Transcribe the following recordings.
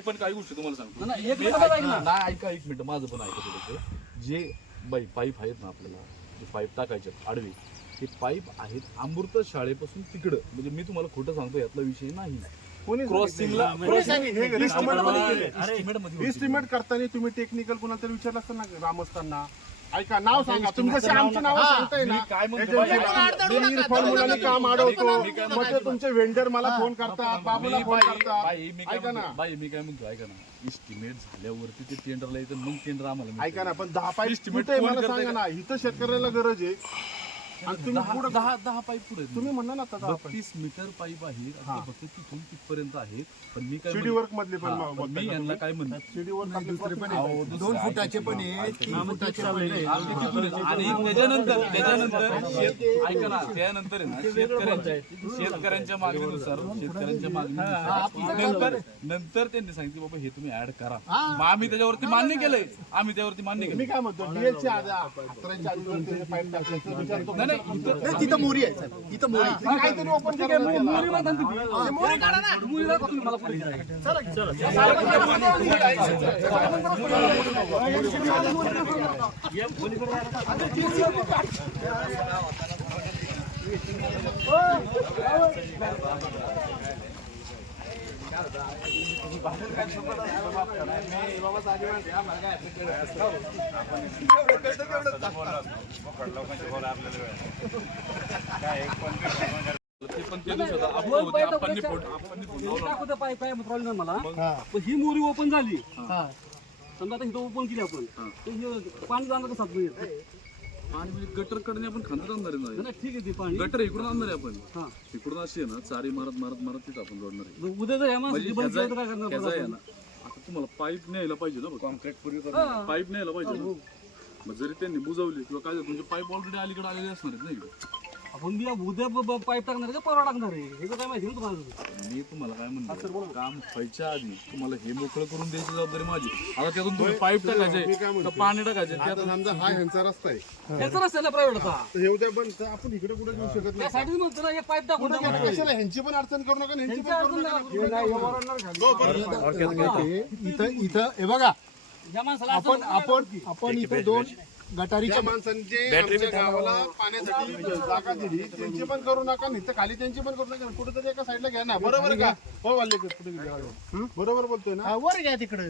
पण काही गोष्टी तुम्हाला सांगतो. नाही ऐका एक मिनिट, माझं पण ऐका थोडंसं. जे पाईप आहेत ना आपल्याला, जे पाईप टाकायचे आडवे, ते पाईप आहेत अमृत शाळेपासून तिकडं. म्हणजे मी तुम्हाला खोटं सांगतो, यातला विषय नाही. क्रॉसिंगला एस्टिमेट करताना तुम्ही टेक्निकल कोणाला तरी विचारलं असतं ना ग्रामस्थांना. ऐका, नाव सांगा तुम्ही, कसे आमची नाव सांगताय ना. इरफान मुलांनी काम अडवतो, मग ते तुमचे वेंडर मला फोन करतात, बाबूला फोन करतात. ऐका ना बाई, मी काय म्हणतो ऐका ना, इस्टिमेट झाल्यावरती ते टेंडरला येतं, मग टेंडर आम्हाला ऐका ना, पण 10 पाईप इस्टिमेट मला सांगा ना. इथं शेतकऱ्याला गरज आहे आणि तुम्ही पुढे 10 पाईप पुढे तुम्ही म्हणा ना, 32 मीटर पाईप आहेत, फक्त तिथून तिथपर्यंत आहेत. पण मी काय सीडी वर्क मधले पण मी यांना काय म्हणतो, सीडी वर्क दुसरे पण 2 फुटाचे पण आहेत, 3 फुटाचे पण आहेत. आणि त्याच्यानंतर ऐका ना, त्यानंतर आहे ना शेतकऱ्यांच्या मागणीनुसार नंतर त्यांनी सांगितलं बाबा हे तुम्ही ऍड करा. मग आम्ही त्याच्यावरती मान्य केलंय. मी काय म्हणतो, डीएलची हातराच्या आधी पाईप टाकायचं विचारतो. नाही, तिथं मोरी आहे सर, इथं मोरी काहीतरी ओपन ही मोरी ओपन झाली, समजा आता इथं ओपन केली आपण, पाणी जाणार कसं पाणी म्हणजे गटर कडे आपण खांदत आणणार आहे. ठीक आहे. ते पाणी गटर इकडून आणणार आहे आपण, इकडून अशी आहे ना, चारी मारत तिथं आपण जोडणार आहे. उद्या जर म्हणजे ह्याचा आहे ना, आता तुम्हाला पाईप न्यायला पाहिजे ना, कॉन्क्रीट पाईप न्यायला पाहिजे ना. मग जरी त्यांनी बुजवली किंवा काय, तुमचे पाईप ऑलरेडी अलीकडे आलेले असणार आहेत ना. आपण उद्या पाईप टाकणार आहे का परवा टाकणार आहे, हे काय माहिती ना तुम्हाला. मी तुम्हाला काय म्हणतो, काम व्हायच्या आधी तुम्हाला हे मोकळं करून द्यायची जबाबदारी माझी. आता त्यातून तुम्ही पाईप टाकायचे, पाणी टाकायचे. समजा हा ह्यांचा रस्ता आहे, त्याचा रस्ता प्रायव्हेट होता, हे उद्या बंद, आपण इकडे कुठे घेऊ शकत नाही. त्यासाठी म्हणतो ना, एक पाईप टाकून कशाला ह्यांची पण अडचण करू नका, ह्यांची पण करू नका. इथं हे बघा, या माणसाला आपण इथं 2 गटारीच्या माणसांचे आमच्या गावाला पाण्यासाठी जागा दिली, त्यांची पण करू नका, नाही खाली त्यांची पण करू नका. कुठेतरी एका साईडला घ्या ना, बरोबर का? हो वाल्लेकर, कुठे बरोबर बोलतोय ना, वर घ्या तिकडे.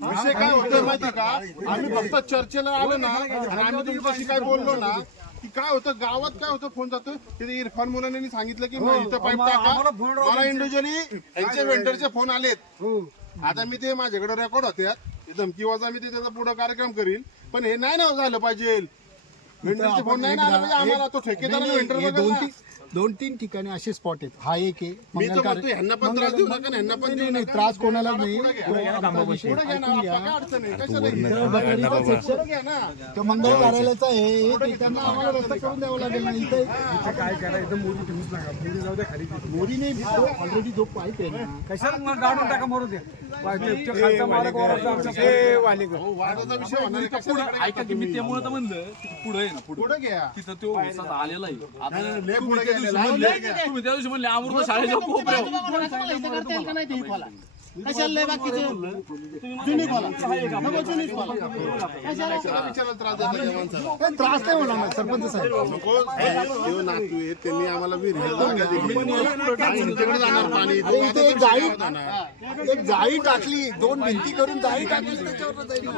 विषय काय होतोय माहिती का, आम्ही फक्त चर्चेला आलो ना आणि आम्ही तुमच्याशी काय बोललो ना, की काय होतं गावात, काय होतं फोन जातो तिथे इरफान मुलांनी सांगितलं की इथं पाईप टाका. मला इंडिव्हिज्युअली यांचे वेंडरचे फोन आलेत. आता मी ते माझ्याकडे रेकॉर्ड होते, धमकी वाजा मी ते त्याचा पुढे कार्यक्रम करीन. पण हे नाही ना झालं पाहिजे, वेंडरचे फोन नाही ना आला पाहिजे आम्हाला. तो ठेकेदार वेंडर 2-3 ठिकाणी असे स्पॉट आहेत. हा एक आहे. मी तर म्हणतो ह्यांना पण त्रास देऊ नका, ह्यांना पण देऊ नका. त्रास कोणाला नाही. पुढे घ्या ना, अडचण आहे कशाला घ्या ना. तर मंगळ कार्यालयाचा आहे, त्यांना आम्हाला रस्ता करून द्यावा लागेल ना. इथे काय करायचं, मोरी ठेवूच नका, मोरी जाऊ द्या खाली. मोरी नाही, ऑलरेडी जो पाईप आहे ना, कशाला गाडून टाका, मरू द्या. वादाचा विषय होणार आहे, कशाला इकडे ऐका की मी त्यामुळे तर म्हणलं पुढे आहे ना, पुढे घ्या. तिथं तो आलेला आहे. आता लय पुढे तुम्ही त्या दिवशी म्हणले अमृत शाळेच्या कोपऱ्यावर कशाला बाकीचे जुनी खोला, नको जुनी खोला. त्रास नाही होणार ना सरपंच साहेब. नातू आहेत, त्यांनी आम्हाला त्यांच्याकडे जाणार पाणी. इथे एक जाळी टाकली, 2 भिंती करून जाळी टाकली, त्याच्यावर जाईल.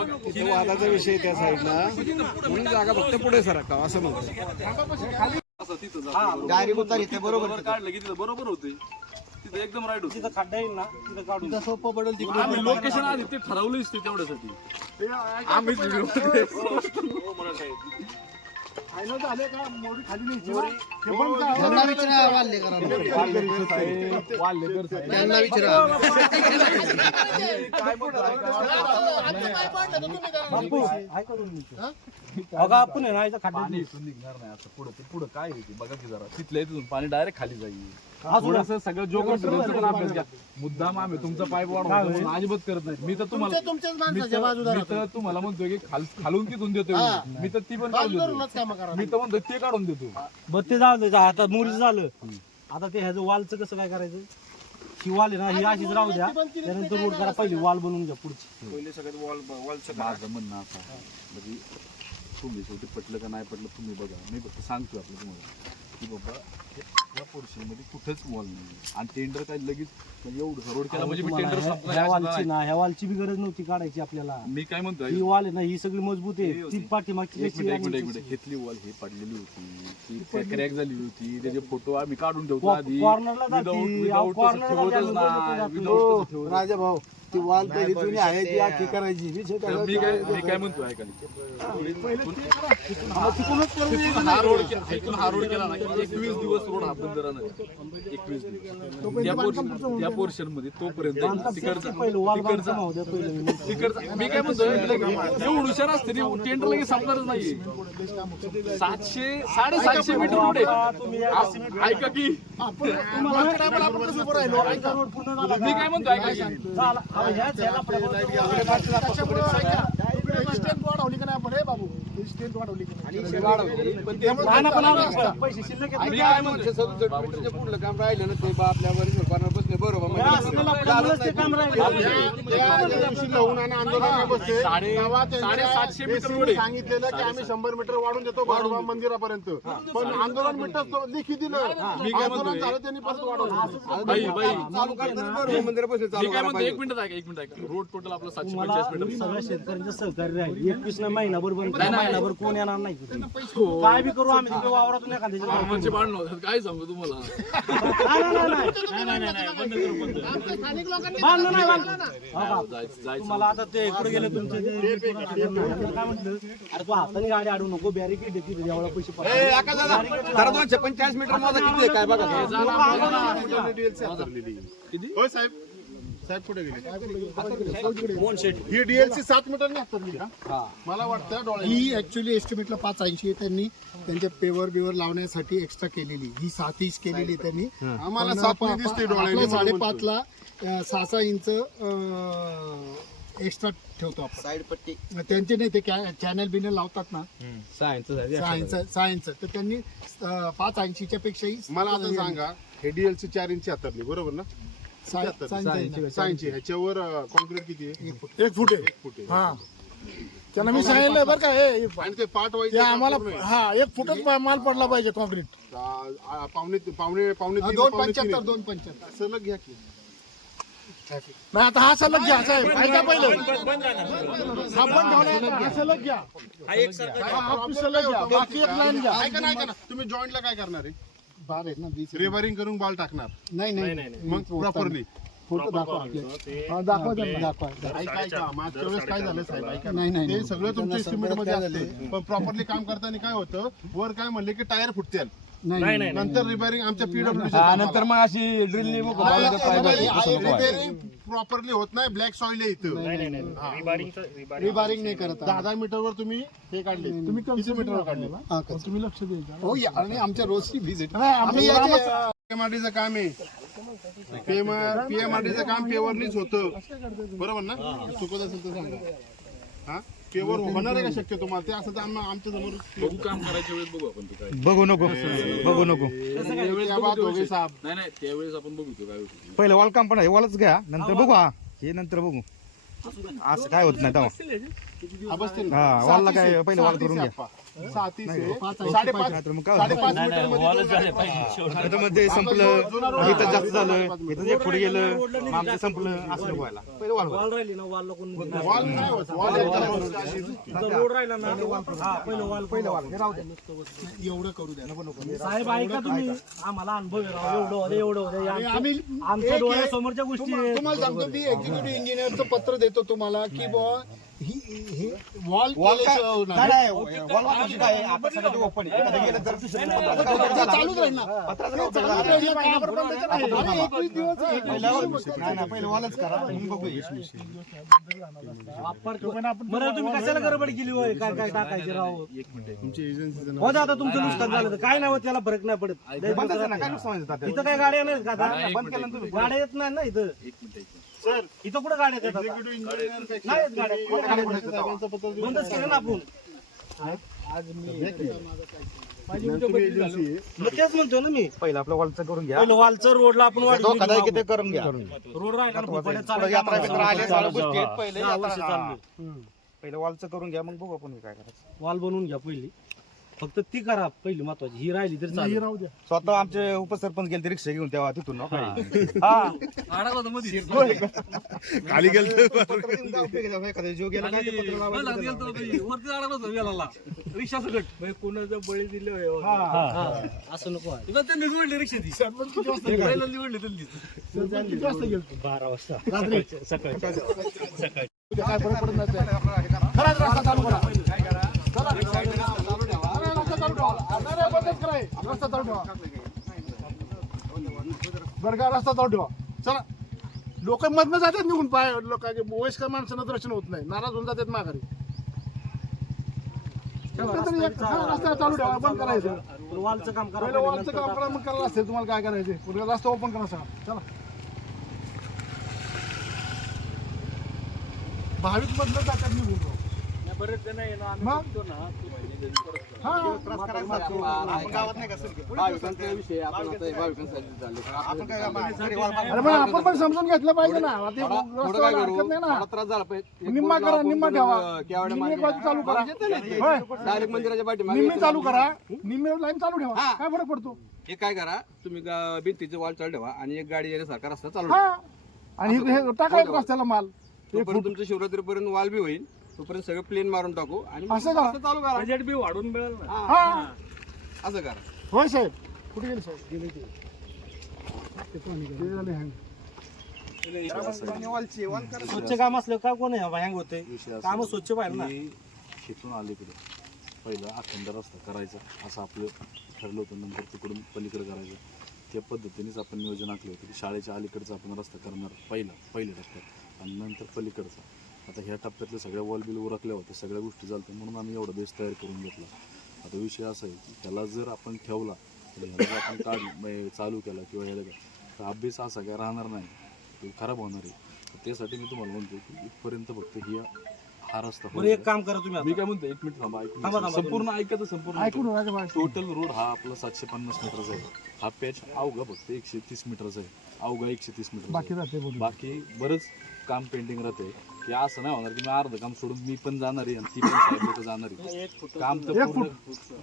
वादाचा विषय त्या साईडला म्हणून जागा फक्त पुढे सरकाव असं म्हणतो. डायरेक्ट उतार इथे बरोबर काढलं की तिथं बरोबर होते, तिथं एकदम राईट होते. खड्डा येईल ना, तिथं काढून सोपं पडेल तिकडे. आम्ही लोकेशन आधी ते ठरवलंच ते तेवढ्यासाठी. आम्ही झाले का मोरी खाली न्यायची? त्यांना विचारा, त्यांना विचारा. बापू, अगं आपण आहे ना इथं पाणी खड्डे इथून निघणार नाही असं पुढं ते पुढं काय आहे ते बघा की जरा तिथल्या तिथून पाणी डायरेक्ट खाली जाईल अजून थोडंसं सगळं जोकर तुमचा पण अभ्यास घ्या मुद्दाम आम्ही तुमचा पाईप वाढवतो म्हणून अजिबात करत नाही मी तर तुम्हाला मी तर तुम्हाला म्हणतोय की खालून तिथून देतोय मी तर ती पण काढून देतो मी तर म्हणतोय ते काढून देतो बरं ते जाऊ दे आता मुरीच झालं आता ते ह्याचं वालचं कसं काय करायचं ही वाल आहे ना ही अशीच राहू द्या त्यानंतर रोड करा पहिली वाल बनवून घ्या पुढची पहिले सगळ्यात वॉलचं माझं म्हणणं असं आहे म्हणजे तुम्ही शेवटी पटलं का नाही पटलं तुम्ही बघा मी फक्त सांगतो आपलं तुम्हाला की बाबा या पोर्शनमध्ये कुठेच वॉल नाही आणि टेंडर काय लगेच म्हणजे एवढं रोड केला म्हणजे मी टेंडर ह्या वालची ना ह्या वालची बी गरज नव्हती काढायची आपल्याला मी काय म्हणतोय ही वाल आहे ना ही सगळी मजबूत आहे ती पाठीमागची एक मिनिट घेतली वॉल हे पडलेली होती ती क्रॅक झाली होती त्याचे फोटो आम्ही काढून ठेवतो आधी कॉर्नरला राजा भाऊ ती वाल पहिली जुनी आहे ती आखी करायची मी काय म्हणतो ऐका हा रोड केला ना 21 दिवस रोड हा बंद राहणार 21 दिवस त्या पोर्शन मध्ये तोपर्यंत तिकडचा मी काय म्हणतोय एवढं हुशार असते टेंडर लगेच संपणारच नाहीये 700-750 मीटर रोड आहे ऐका की मी काय म्हणतो ऐका पैसे शिल्लक मी काय म्हणतो पुढलं काम राहिलं ना ते आपल्यावर बसले बरोबर सांगितलेलं की आम्ही 100 मीटर वाढून देतो बाळोबा मंदिरापर्यंत पण आंदोलन मिटत लिखी दिलं आंदोलन झालं त्यांनी परत वाढवलं चालू करताना बरोबर मंदिर बसले मी काय म्हणतो एक मिनिट ऐका रोड टोटल आपलं 745 मीटर सगळ्या शेतकऱ्यांचं सहकार्य राहील 21 महिनाभर बंद महिनाभर कोण येणार नाही काय बी करू आम्ही तिकडे वावरातून एखाद्याच्या म्हणजे भांडण होतात काय सांगू तुम्हाला तुम्हाला आता ते इकडे गेले तुमचे काय म्हटलं अरे तू हाताने गाडी अडवू नको बॅरिकेड देते एवढा पैसे 250 मीटर माझा किती काय बघा हो साहेब साहेब कुठे गेले ही डीएलसी 7 मीटर नाही हत्तरली का मला वाटतं डोळे ही ऍक्च्युली एस्टिमेटला 580 त्यांनी त्यांच्या पेवर बिवर लावण्यासाठी एक्स्ट्रा केलेली ही 7 इंच केलेली त्यांनी आम्हाला 7 नाही दिसते डोळ्याने 5.5 ला 6 इंच एक्स्ट्रा ठेवतो आपण साईड पट्टी त्यांचे नाही ते चॅनल बिनल लावतात ना 6 इंच तर त्यांनी 580च्या पेक्षाही मला आता सांगा हे डीएलसी 4 इंची हत्तरली बरोबर ना 6 इंची ह्याच्यावर कॉन्क्रीट किती आहे 1 फूट आहे 1 फूट आहे हा त्यांना मी सांगितलं बरं का हे आणि ते पार्ट वाईज आम्हाला हा 1 फुटच माल पडला पाहिजे कॉन्क्रीट पावणे 2.75 सलग घ्या की नाही आता हा सलग घ्या साहेब ऐका पहिलं हा पण ठेवला हा सलग घ्या हा सलग घ्या बाकी एक लाईन घ्या ऐका ना तुम्ही जॉईंटला काय करणार आहे बार आहेत ना 20 रेबारिंग करून बॉल टाकणार नाही मग प्रॉपरली फोटो दाखवा ऐका मागच्या वेळेस काय झालं साहेब ऐका नाही. ते सगळं तुमच्या एस्टिमेट मध्ये असते पण प्रॉपरली काम करताना काय होतं वर काय म्हणले की टायर फुटतील नंतर रिपेअरिंग आमच्या पीडब्ल्यू नंतर मग अशी ड्रिल रिपेअरिंग प्रॉपरली होत नाही ब्लॅक सॉइल आहे इथं रिबारिंग नाही करत 10 मीटरवर तुम्ही हे काढले तुम्ही किती मीटरवर काढले तुम्ही लक्ष द्यायचं हो या आणि आमच्या रोजची व्हिजिट पीएमआरडीचं काम आहे पीएमआरडीचं काम पेवरनीच होतं बरोबर ना चुकत असेल तर सांगा हा पेवर होणार आहे का शक्य तुम्हाला ते असं तर आमच्या समोर बघू काम करायच्या वेळेस बघू आपण ते काय बघू नको नाही त्यावेळेस आपण बघू ते काय होतं पहिलं वॉल काम पण आहे वॉलच घ्या नंतर बघू हे नंतर बघू असं काय होत नाही तेव्हा हा वॉलला काय पहिलं वॉल करून घ्या 5.5 मध्ये संपलं इथं जास्त झालं इथं एक पुढे गेलं आमचं संपलं असं व्हायला पहिलं वॉल वाल राहिली ना वालला कोण वॉल नाही होत वॉल रोड राहिला ना हा पहिलं वाल एवढं करू द्या साहेब ऐका तुम्ही आम्हाला अनुभव आहे राव एवढं होतं आमच्या डोळ्यासमोरच्या गोष्टी आहेत. तुम्हाला सांगतो मी एक्झिक्युटिव्ह इंजिनियरचं पत्र देतो तुम्हाला की बुवा ही वॉल वॉल काय नाही, वॉल वापरायची काय आहे? आता सगळं ते open आहे. एखादं गेलं तर चालूच राहील ना. पत्राचं ते open चालूच करा. राहील. महिनाभर बंद करा. आता अरे, 21 दिवस नाही नाही, पहिले वॉलच करा मग बघूया. बरं तुम्ही कशाला गडबड केली होय? काय काय टाकायचे राव एक मिनिट तुमची एजन्सी हो आता तुमचं नुकसान झालं तर काय नाही होत, त्याला फरक नाही पडत बंदच आहे ना, काय नुकसान व्हायचं तात्या? इथं काय गाड्या नाहीत का आता? बंद केलं ना तुम्ही. गाड्या येत नाही ना इथं. एक मिनिट सर इथं कुठं गाड्या येतात आता? नाही येत गाड्या. बंदच केलं ना आपण. मग तेच म्हणतो ना मी, पहिलं आपलं वॉलचं करून घ्या. पहिलं वालचं रोडला आपण धोकादायक आहे ते करून घ्या. रोड राहिला ना, फुफाट्यात पुढं चालायचं यात्रा आम्हाला. बित्रा आल्या, सगळ्या गोष्टी आहेत. पहिले दहा वर्ष यात्रा- चाललोय. पहिलं वॉलचं करून घ्या मग बघू आपण काय करायचं. वाल बनवून घ्या पहिली, फक्त ती करा पहिली महत्वाची. ही राहिली तरी चालेल. स्वतः आमचे उपसरपंच गेले रिक्षा घेऊन तेव्हा तिथून ना खाली गेलं एखाद्या जीव गेला काय ते पत्र लावायचं. कोणाचा बळी दिले असं नको आहे. किती वाजता गेलो? 12 वाजता रात्री सकाळी. काय फरक पडत नाही. खराच रस्ता चालू करा. चला. अरे, रस्ता चालू ठेवा. अरे, बंदच करा हे. रस्ता चालू ठेवा. बरं का, रस्ता चालू ठेवा. चला. लोक मधनं जातात निघून, पाय लोकांचे वयस्कर माणसांना दर्शन होत नाही, नाराज होऊन जातात माघारी. कुठेतरी एक- हा, रस्ता चालू ठेवा, बंद करायचं. वालचं काम करा पहिलं पहिले, वॉलचं नंतर काम करा, मग करा रस्ते. तुम्हाला काय करायचे? पुढे रस्ता ओपन करा सगळा. चला. भाविक मधलं जातात निघून. बरेच जण आहे ना, आम्ही मग? बघतो ना, तो म्हणजे हा. आपण गावात नाही का सर? भाविकांचा विषय आपण आता भाविकांसाठी चालले. आपण काय घरी वॉल अरे मग आपण पण समजून घेतलं पाहिजे ना. आता ते रस्त्यावर हरकत नाही ना. त्रास झाला पाहिजे. निम्मा करा, निम्मा ठेवा. निम्मी बाजू चालू करा. होय. डायरेक्ट मंदिराच्या पाठीमागे निम्मी चालू करा, निम्मी लाईन चालू ठेवा. काय फरक पडतो? हे काय करा तुम्ही भिंतीचे वॉल चालू ठेवा आणि एक गाडी येण्यासारखा रस्ता चालू हा. आणि हे टाकायचं रस्त्याला माल. तोपर्यंत तुमचं शिवरात्रीपर्यंत वॉल बी होईल तोपर्यंत सगळं प्लेन मारून टाकू आणि मग असं करा. रस्ता चालू करा बजेट बी वाढून मिळेल ना. हा. असं करा. होय साहेब. कुठे गेले साहेब? गेले ते. ते झाले hang. स्वच्छ काम असलं का कोण हँग होते? विषय असा काम स्वच्छ पाहिजे ना. की शेतून अलीकडे पहिलं अखंड रस्ता करायचा असं आपलं ठरलं होतं. नंतर तिकडून पलीकडे करायचं. त्या पद्धतीनेच आपण नियोजन आखलं होतं की शाळेच्या अलीकडचा आपण रस्ता करणार पहिल्या टप्प्यात आणि नंतर पलीकडचा. आता ह्या टप्प्यातल्या सगळ्या वॉल बिल उरकल्या होत्या, सगळ्या गोष्टी चालतात म्हणून आम्ही एवढा बेस तयार करून घेतला. आता विषय असा आहे की त्याला जर आपण ठेवला तर ह्याला जर आपण चालू केला किंवा ह्याला तर अभ्यास असा काय राहणार नाही, तो खराब होणार आहे. तर त्यासाठी मी तुम्हाला म्हणतो की इथपर्यंत फक्त हा रस्ता बरं एक काम करा तुम्ही मी आता. काय म्हणतो, एक मिनिट थांबा, थांबा. संपूर्ण ऐकत संपूर्ण ऐकून राजा बाहेर. टोटल रोड हा आपला 750 मीटरचा आहे. हा पॅच अवघा फक्त 130 मीटरचा आहे. अवघा 130 मीटर बाकी राहते बोलू. बाकी बरंच काम पेंडिंग राहते. की असं नाही होणार की मी अर्ध काम सोडून मी पण जाणार आहे आणि ती पण साहेब लोक जाणार आहे.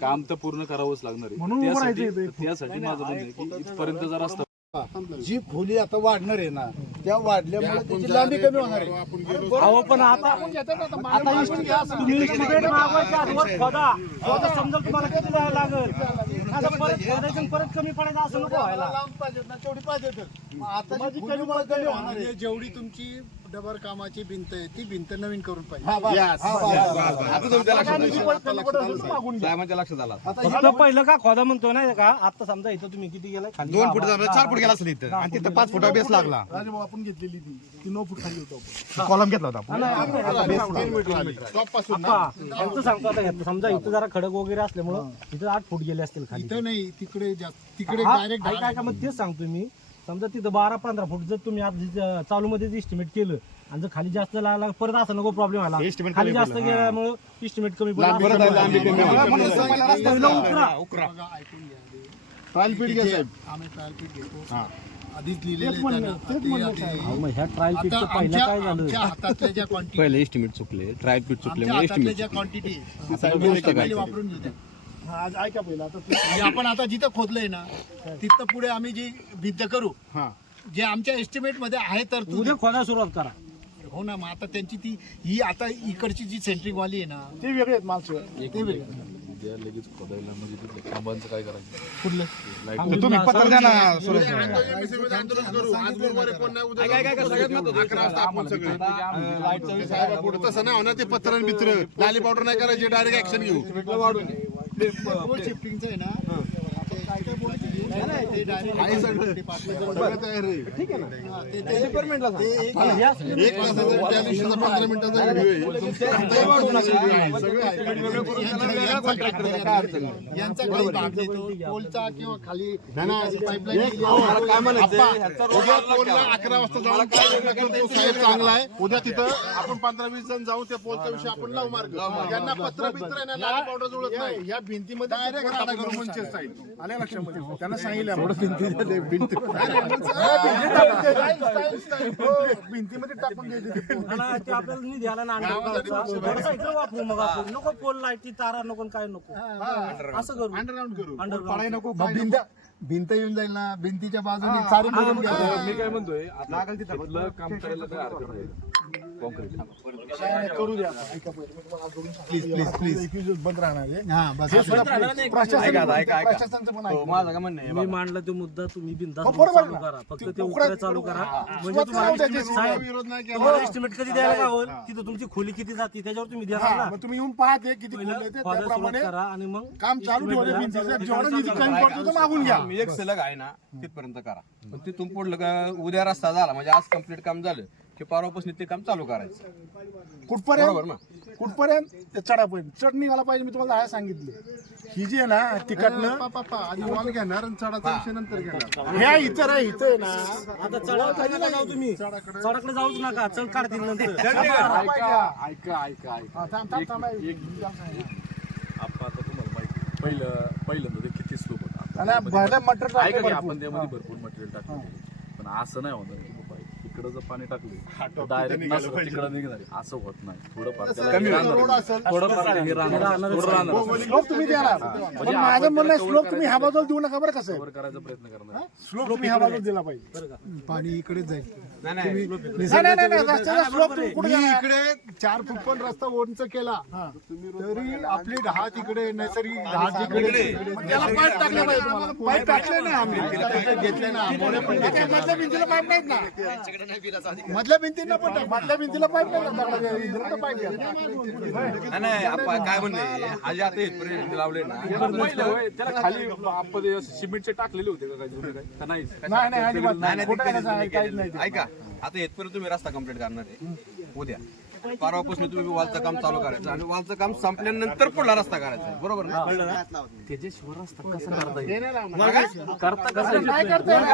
काम तर पूर्ण करावंच लागणार म्हणून आहे. उभं राहायचं त्यासाठी इथं. त्यासाठी माझं म्हणणं आहे की इथपर्यंत जर रस्ता जी खोली आता वाढणार आहे ना, त्या वाढल्यामुळे त्याची लांबी कमी होणार आहे. अहो पण आता तुम्ही estimate मागवायच्या आधी खोदा. खोदा समजा तुम्हाला किती जायला लागेल. आता परत खोदायचं आणि परत कमी पडायचं असं नको व्हायला. लांब पाहिजेत ना, तेवढी पाहिजेत. मग आता जी खोली कमी कमी होणार आहे. जेवढी तुमची डबर कामाची भिंत आहे ती भिंत नवीन करून पाहिजे. आता तुमच्या लक्षात आलं. मागून घ्या. साहेबांच्या लक्षात आला. फक्त पहिलं का खोदा म्हणतो नाही का, आता समजा इथं तुम्ही किती गेलाय खाली 2 फूट 4 फूट गेला असेल इथं आणि तिथं 5 फुटा बेस लागला. राजभाऊ आपण घेतलेली ती 9 फूट खाली होतो आपण. कॉलम घेतला होता आपण. टॉप पासून यांचं सांगतो आता ह्याचं समजा इथं जरा खडक वगैरे असल्यामुळं इथं 8 फूट गेले असतील खाली. इथं नाही, तिकडे तिकडे हा, डायरेक्ट काय का मग तेच सांगतो मी. समजा तिथं 12-15 फूट जर तुम्ही आता चालू मध्ये इस्टिमेट केलं आणि जर खाली जास्त लागला परत असं नको प्रॉब्लेम व्हायला. Estimate खाली कमी जास्त पडलं, गेल्यामुळे इस्टिमेट कमी पडला. लांबी कमी होईल. ऐकून घ्या. ट्रायल पीठ घ्या साहेब. आम्ही ट्रायल पीठ घेतो. आधीच लिहिलेलं तेच म्हणलं, अहो, मग ह्या ट्रायल पीटचं पहिलं काय झालं. आमच्या हातातल्या ज्या क्वांटिटी पहिले एस्टिमेट चुकले, ट्रायल पीट आमच्या चुकल्यामुळे हातातल्या एस्टिमेट ज्या क्वांटिटी काय वापरून घेऊ. आज ऐका पहिलं आता म्हणजे आपण आता जिथं खोदलंय ना तिथं पुढे आम्ही जी भिंत करू जे आमच्या एस्टिमेट मध्ये आहे तर उद्या खोदा सुरुवात करा. हो ना. मग आता त्यांची ही आता इकडची जी सेंट्रिंग वाली आहे ना ते वेगळे आहेत माल ते वेगळे. उद्या लगेच खोदायला म्हणजे तिथलं खांबांचं काय करायचं? कुठलं लाईट तुम्ही पत्र द्या ना सुरेश MSMA आंदोलन करू. आज गुरुवारी कोण नाही, उद्या 11 वाजता आपण सगळे. साहेबापुढे तसं नाही होणार, ते पत्र आणि मित्र लाली पावडर नाही करायची, डायरेक्ट ऍक्शन घेऊ. शिफ्टिंगचं आहे ना ते काय काय बोलायचं ते direct आहे सगळं. सगळं तयार आहे. एक तासाचा, त्या दिवशीचा 15 मिनिटाचा व्हिडिओ आहे. सगळं आहे. यांचा काही भाग देतो पोलचा किंवा खाली पाईपलाईन काय म्हणायचं, उद्या पोलला 11 वाजता जाऊन काय तो साहेब चांगला आहे. उद्या तिथं आपण 15-20 जण जाऊ, त्या पोलच्या विषयी आपण लावू मार्ग. यांना पत्र बित्र आहे ना, लाली पावडर जुळत नाही. या भिंतीमध्ये डायरेक्ट राडा करून पंचायत साईड आल्या लक्षामध्ये त्यांना सांगितलं भिंतीमध्ये टाकून द्यायचे आणि आपल्याला निधी आला ना थोडासा इकडे वापरू, मग आपण नको पोल लाईटची तारा नको काय नको असं करू अंडरग्राऊंड करू. अंडरग्राऊंड नको भिंत येऊन जाईल ना, भिंतीच्या बाजूने चारी करून घ्या. मी काय म्हणतोय, आता तिथलं काम करायला काय हरकत नाही. कॉन्क्रीट करू द्या प्लीज बंद राहणार आहे. हा बस प्रशासनचं पण आहे. माझं काय म्हणणं आहे मी मांडला तो मुद्दा, तुम्ही बिंदास बरोबर चालू ना. करा, फक्त ते उकळ्या चालू करा. म्हणजे तुम्हाला एस्टिमेट कधी द्यायला होईल, तिथं तुमची खोली किती जाते त्याच्यावर तुम्ही द्या ना. मग तुम्ही येऊन पाहते किती खोले ते फादर सुरुवात त्याप्रमाणे करा आणि मग काम चालू ठेवले भिंतीचं. जेवढं निधी कमी पडतो तो मागून घ्या. मी एक सलग आहे ना तिथपर्यंत करा, पण तिथून पुढलं का उद्या रस्ता झाला म्हणजे आज कम्प्लीट काम झालं की परवापासून ते काम चालू करायचं. बरोबर ना? कुठपर्यंत ते चढापर्यंत चढ निघाला पाहिजे. मी तुम्हाला सांगितलं ही जी आहे ना तिकडनं आधी वॉल घेणार आणि चढाचा विषय नंतर घेणार. ह्या इथं आहे, इथं आहे ना आता चढाकडे नका जाऊ तुम्ही, चढाकडे जाऊच नका, चढ काढतील नंतर. ऐका हा, थांब. आपण आता तुम्हाला माहिती पहिल्यांदा ते किती स्लोप होता. आणि भरलं मटेरियल ऐका की टाकलं आपण त्यामध्ये भरपूर मटेरियल टाकलं, पण असं नाही होणार की बाबा इकडं जर पाणी टाकलं डायरेक्ट नसतं तिकडं निघणार आहे. असं होत नाही. थोडंफार स्लोप तुम्ही देणार. पण माझं म्हणणं स्लोप तुम्ही ह्या बाजूला देऊ नका बरं. कसं आहे, करायचा प्रयत्न करणार. स्लोप तुम्ही ह्या बाजूला दिला पाहिजे. पाणी इकडेच जाईल. नाही रस्त्याचा स्लोप तुम्ही कुठे मी देणार? इकडे 4 फूट पण रस्ता उंच केला तरी आपली 10 तिकडे नैसर्गिक 10 तिकडे. त्याला पाईप टाकले पाहिजे तुम्हाला. पाईप टाकले ना आम्ही घेतले ना काय मधल्या भिंतीला पाईप नाहीत ना. मधल्या भिंतींना पण टाक. मधल्या भिंतीला पाईप नाही, इथं पाईप घ्या. नाही आपण काय म्हणणे आज आता इथपर्यंत लावले ना त्याला खाली आपण सिमेंटचे टाकलेले होते का काय जुने काय? का नाही? नाही अजिबात नाही, नाही. नाही, खोटं ते करायचं आहे, काहीच नाही ते. ऐका आता इथपर्यंत तुम्ही रस्ता कम्प्लीट करणार आहे उद्या. परवापासून तुम्ही वॉलचं काम चालू करायचं आणि वॉलचं काम संपल्यानंतर पुढला रस्ता करायचा. बरोबर ना? त्याच्याशिवाय रस्ता कसा करता येईल? नाही करता कसं येईल? करता येणार.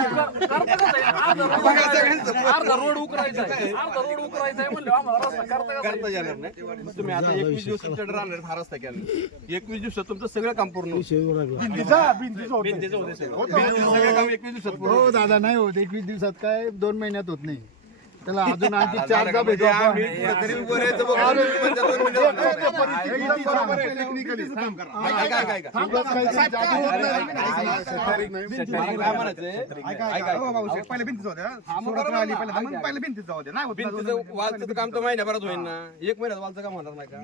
अर्धा रोड उकरायचा आहे. अर्धा रोड उकरायचा आहे म्हणलं आम्हाला रस्ता करता कसा करता येणार नाही. मग तुम्ही आता 21 दिवस तुमच्याकडे राहणार हा रस्ता केला. 21 दिवसात तुमचं सगळं काम पूर्ण होतं. भिंतीचं होतं. सगळं काम 21 दिवसात पूर्ण हो दादा, नाही होत 21 दिवसात, काय 2 महिन्यात होत नाही. त्याला अजून आणखी 4 दा भेटू आपण. आम्ही तरी उभं राहायचं बघा. पहिल्या भिंतीच होत्या पहिल्या भिंतीच जाऊ दे. नाही होत ना. भिंतीचं वालचं काम तर महिन्याभरात होईल ना. 1 महिन्यात वालचं काम होणार नाही का?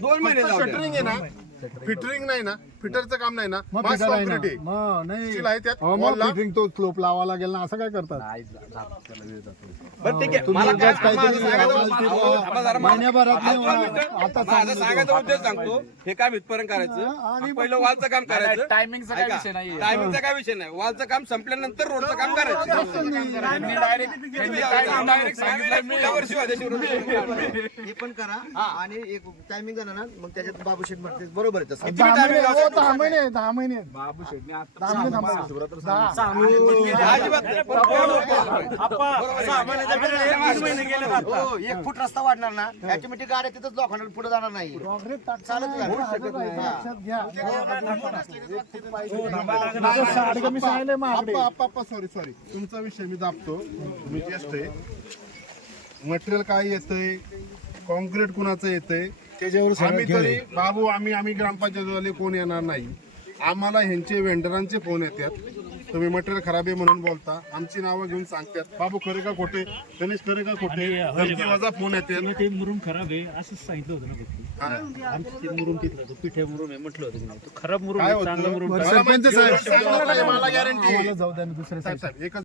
2 महिने जाऊ द्या. शटरिंग आहे ना, फिटरिंग नाही ना, फिटरचं काम नाही ना, मग मास फिटर आहे ना. कॉन्क्रीट आहे. मग नाही स्टील आहे त्यात, हो, मग वॉलला. फिटिंग तो स्लोप लावा लागेल ना, असं काय करतात? बरं ठीक आहे. मला काय माझं सांगायचं महिन्याभरात नाही होणार. आता माझा सांगायचा उद्देश सांगतो. हे काम इथपर्यंत करायचं आणि पहिलं वॉलचं काम करायचं. टायमिंगचा काय विषय नाहीये. टायमिंगचा काय विषय नाही. वॉलचं काम संपल्यानंतर रोडचं काम करायचं. डायरेक्ट सांगितलं पुढल्या वर्षी व्हायचं शिवराज. हे पण करा आणि एक टायमिंग झाला ना मग त्याच्यात बाबूशेठ म्हणते बरोबर आहे तसं. 10 महिने 10 महिने बाबू शेटने आता 10 महिने थांबा. अजिबात नाही. हो 1 फूट रस्ता वाढणार ना ऑटोमॅटिक गाड्या तिथंच लोखंडाला पुढे जाणार नाही. चालत मी सांगितलं महागडे. आप्पा सॉरी तुमचा विषय मी दाबतो. तुम्ही ज्येष्ठ आहे. मटेरियल काय येतंय, कॉन्क्रीट कुणाचं येतंय त्याच्यावर आम्ही तरी बाबू आम्ही ग्रामपंचायतवाले कोण येणार नाही. आम्हाला ह्यांचे वेंडरांचे फोन येतात. तुम्ही मटेरियल खराब आहे म्हणून बोलता, आमची नावं घेऊन सांगतात. बाबू खरे का खोटे, गणेश खरे का खोटे, धमकी माझा फोन येते. ते मुरुम खराब आहे असंच सांगितलं होतं ना फक्त. आमचं ते मुरुम तिथलं पिठ्या मुरुम आहे म्हटलं होतं की नाही, तो खराब मुरुम काय आहे, चांगला होतं मुरुम मला माहिती आहे साहेब, मला गॅरंटी जाऊ द्या ना दुसऱ्या साहेब एकच